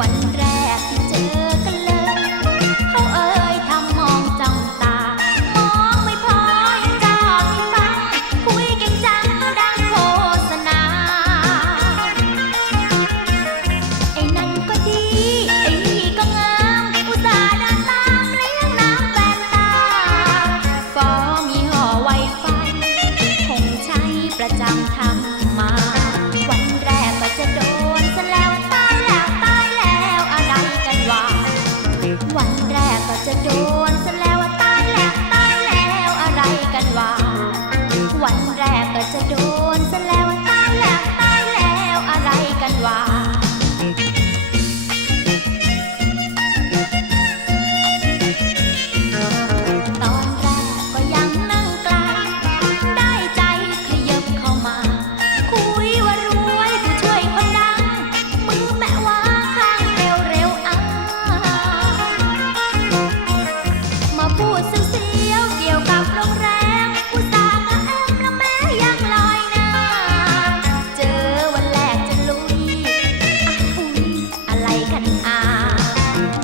วันแรกที่เจอกันเลย เขาเอ่ยทำมองจ้องตา มองไม่พอยักฟัง คุยก่งจังดังโฆษณา ไอ้นั่นก็ดี ไอ้นี่ก็งาอุตส่าห์ตามเลี้ยงน้ำแฟนตาฟอมีหอไวไฟคงใช้ประจำทาง Thank you.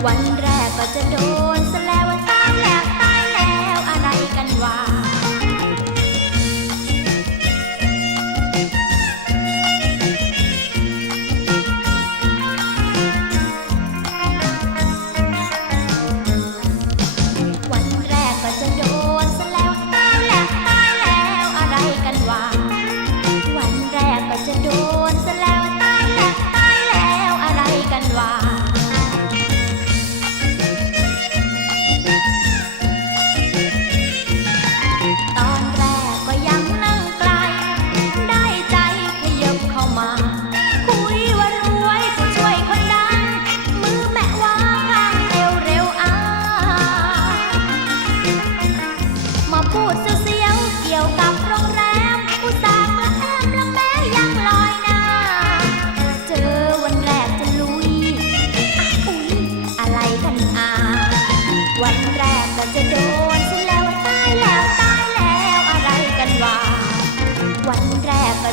วันแร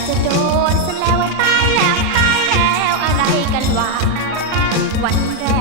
จะโดนซะแล้วตายแล้วตายแล้วอะไรกันวะวันแรก